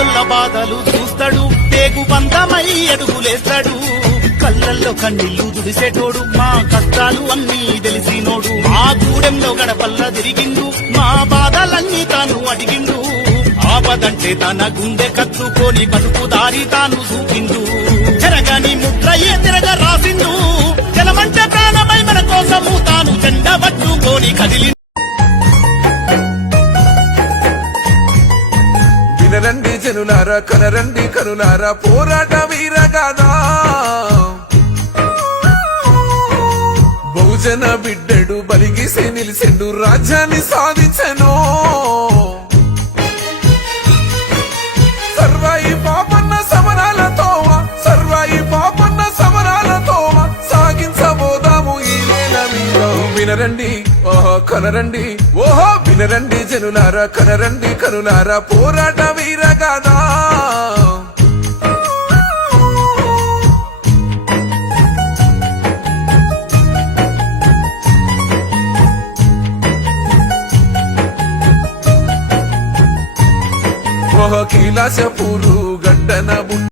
పేదొల్ల బాధలు చూస్తాడు, పేగు బంధమై అడుగులేస్తాడు. కళ్ళల్లో కన్నీళ్లు దుడిసేటోడు, మా కష్టాలు అన్నీ తెలిసినోడు. మా గూడెంలో గడపల్ల తిరిగిండు, మా బాధలన్నీ తాను అడిగిండు. ఆపదంటే తన గుండె కత్తుకొని బతుకు దారి తాను చూపిండు. జరగని ముద్రయే తిరగ రాసిండు, జనమంటే ప్రాణమై మన కోసము తాను జెండ పట్టుకొని కదిలి. వినరండి జనులారా, కనరండి కనులారా, పోరాట వీరగాదా. బహుజన బిడ్డడు బలిగిసి నిలిచెండు, రాజ్యాన్ని సాధించెను. సర్వాయి పాపన్న సమరాలతో, సర్వాయి పాపన్న సమరాలతో సాగించబోదాము ఈ నేల మీద. వినరండి ఓహో కనరండి, ఓహో వినరండి జనులారా, కనరండి కనులారా, పోరాట వీరగాదా. ఓహో కైలాసపూరు గడ్డన